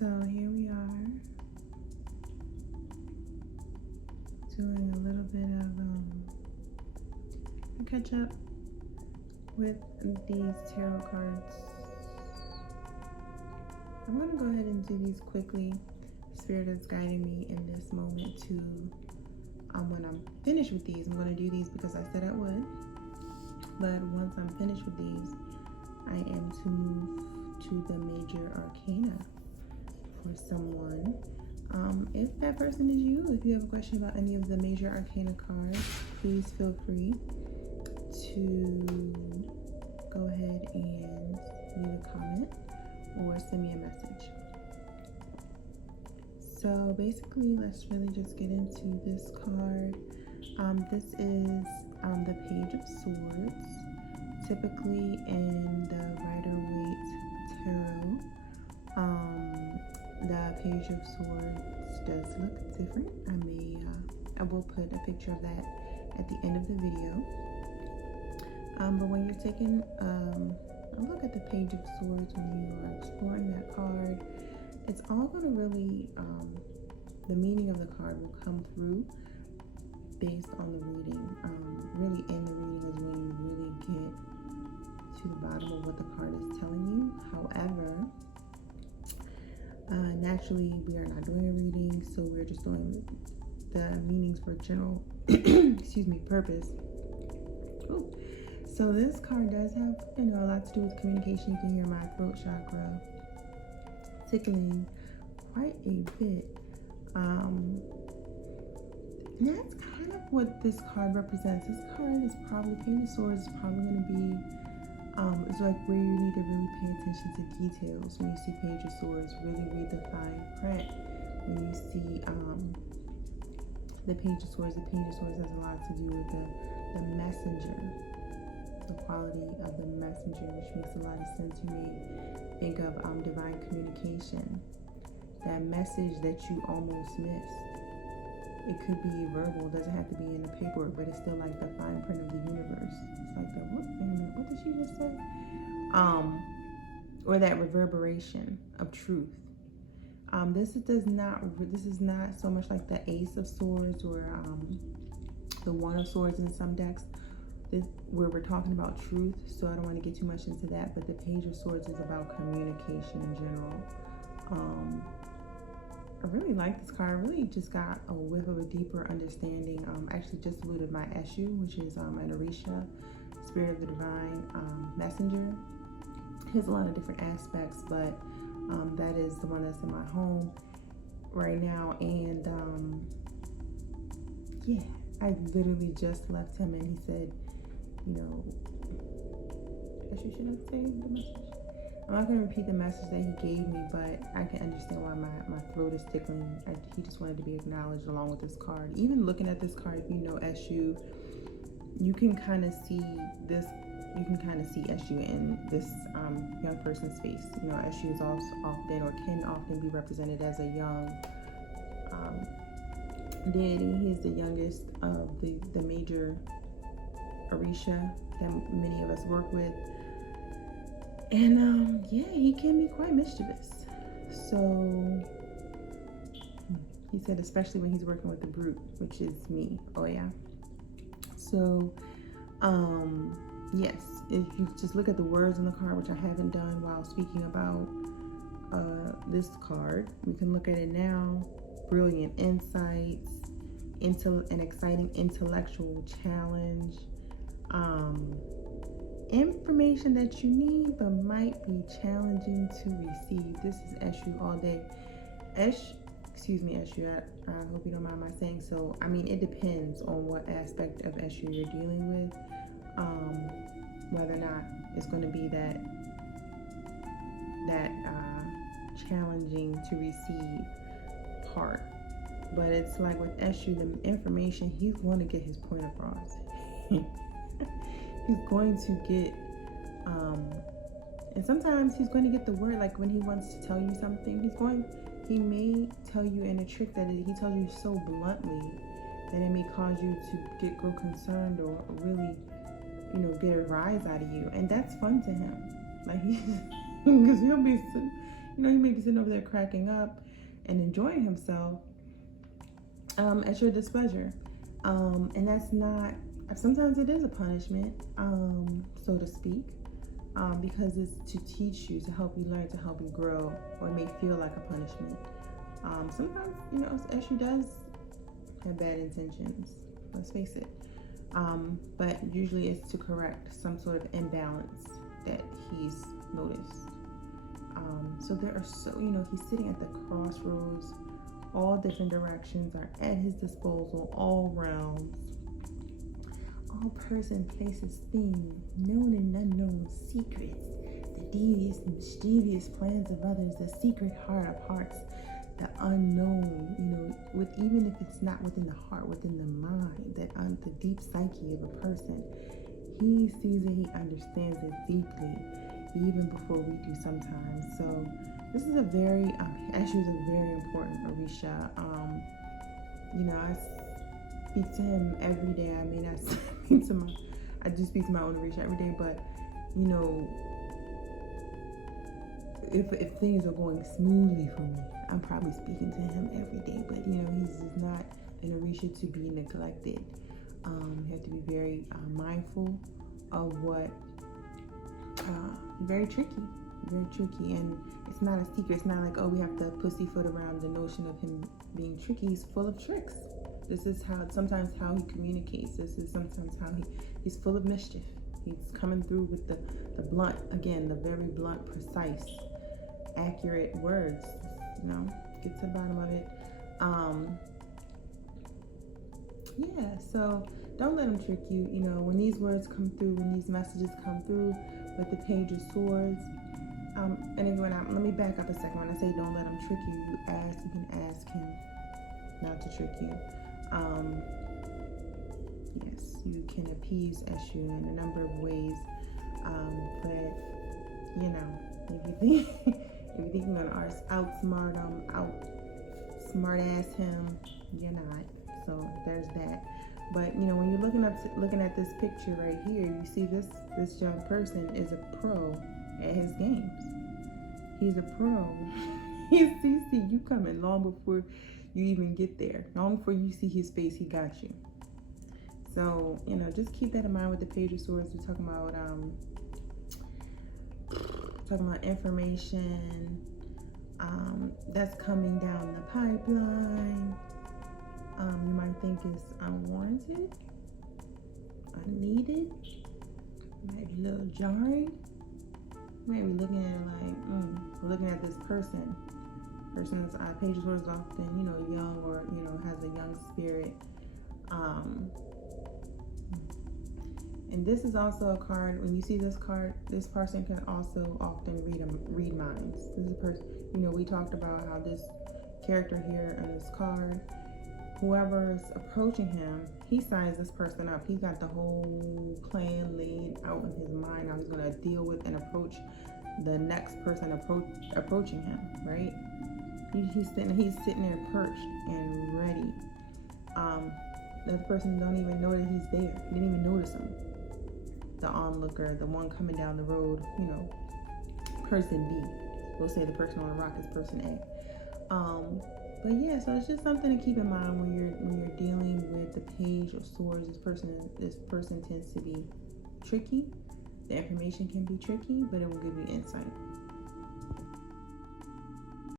So here we are, doing a little bit of a catch up with these tarot cards. I'm going to go ahead and do these quickly. Spirit is guiding me in this moment to, when I'm finished with these, I'm going to do these because I said I would. But once I'm finished with these, I am to move to the major arcana for someone. If that person is you, if you have a question about any of the major arcana cards, please feel free to go ahead and leave a comment or send me a message. So basically, let's really just get into this card. This is the Page of Swords. Typically in the Rider-Waite Tarot, the Page of Swords does look different. I will put a picture of that at the end of the video. But when you're taking a look at the Page of Swords, when you are exploring that card, it's all going to really, the meaning of the card will come through based on the reading. Really in the reading is when you really get to the bottom of what the card is telling you. However, naturally we are not doing a reading, so we're just doing the meanings for general purpose. Ooh. So this card does have, a lot to do with communication. You can hear my throat chakra tickling quite a bit. And that's kind of what this card represents. This card is probably, Page of Swords is probably going to be, it's like where you need to really pay attention to details. When you see Page of Swords, really read the fine print. When you see the Page of Swords has a lot to do with the messenger, the quality of the messenger, which makes a lot of sense. You may think of divine communication, that message that you almost missed. It could be verbal, it doesn't have to be in the paperwork, but it's still like the fine print of the universe. It's like the, wait a minute, what did she just say? Or that reverberation of truth. This is not so much like the Ace of Swords or the One of Swords in some decks, where we're talking about truth. So I don't want to get too much into that, but the Page of Swords is about communication in general. I really like this card. I really just got a whiff of a deeper understanding. Actually just saluted my Eshu, which is an Orisha, Spirit of the Divine Messenger. It has a lot of different aspects, but that is the one that's in my home right now. And yeah, I literally just left him and he said, Eshu, should I say the message? I'm not going to repeat the message that he gave me, but I can understand why my throat is tickling. He just wanted to be acknowledged along with this card. Even looking at this card, if you know Eshu, you can kind of see this. You can kind of see Eshu in this young person's face. Eshu is also often, or can often be represented as a young deity. He is the youngest of the major Orisha that many of us work with. And yeah, he can be quite mischievous. So he said, especially when he's working with the brute, which is me. Oh yeah. So yes, if you just look at the words in the card, which I haven't done while speaking about this card, we can look at it now. Brilliant insights, an exciting intellectual challenge, information that you need but might be challenging to receive. This is Eshu all day. Eshu, I hope you don't mind my saying so. I mean, it depends on what aspect of Eshu you're dealing with, whether or not it's going to be that challenging to receive part. But it's like with Eshu, the information, he's going to get his point across. He's going to get, and sometimes he's going to get the word, like when he wants to tell you something, he may tell you in a trick that he tells you so bluntly that it may cause you to grow concerned or really, get a rise out of you. And that's fun to him. Like, because he'll be, He may be sitting over there cracking up and enjoying himself at your displeasure. And that's not, sometimes it is a punishment, so to speak, because it's to teach you, to help you learn, to help you grow, or it may feel like a punishment. Sometimes, Eshu does have bad intentions, let's face it. But usually it's to correct some sort of imbalance that he's noticed. So there are he's sitting at the crossroads. All different directions are at his disposal, all realms. All person, places, things, known and unknown secrets, the devious and mischievous plans of others, the secret heart of hearts, the unknown, with even if it's not within the heart, within the mind, the deep psyche of a person. He sees it, he understands it deeply, even before we do sometimes. So this is a very, actually, is a very important Orisha. I speak to him every day. I may not speak to I do speak to my own Orisha every day, but if things are going smoothly for me, I'm probably speaking to him every day. But he's just not an Orisha to be neglected. You have to be very mindful of what. Very tricky, and it's not a secret. It's not like, oh, we have to pussyfoot around the notion of him being tricky. He's full of tricks. This is sometimes how he communicates. This is sometimes how he's full of mischief. He's coming through with the blunt, again, the very blunt, precise, accurate words. Get to the bottom of it. So don't let him trick you. When these words come through, when these messages come through with the Page of Swords, and again, let me back up a second. When I say don't let him trick you, you can ask him not to trick you. Yes, you can appease Eshu in a number of ways, but if you think you're gonna outsmart him, smart ass him, you're not. So there's that. But when you're looking at this picture right here, you see this young person is a pro at his games. He's a pro. He sees you coming long before you even get there. Long before you see his face, he got you. So just keep that in mind with the Page of Swords. We're talking about information that's coming down the pipeline. You might think it's unwarranted, unneeded, might be a little jarring. You might be looking at it like, looking at this person. Person's Page of Swords is often, young, or, has a young spirit. And this is also a card, when you see this card, this person can also often read minds. This is a person, we talked about how this character here on this card, whoever is approaching him, he signs this person up. He's got the whole plan laid out in his mind, how he's going to deal with and approach the next person approaching him, right? He's sitting there perched and ready. The other person don't even know that he's there. He didn't even notice him. The onlooker, the one coming down the road, person B. We'll say the person on the rock is person A. But yeah, so it's just something to keep in mind when you're dealing with the Page of Swords. This person tends to be tricky. The information can be tricky, but it will give you insight.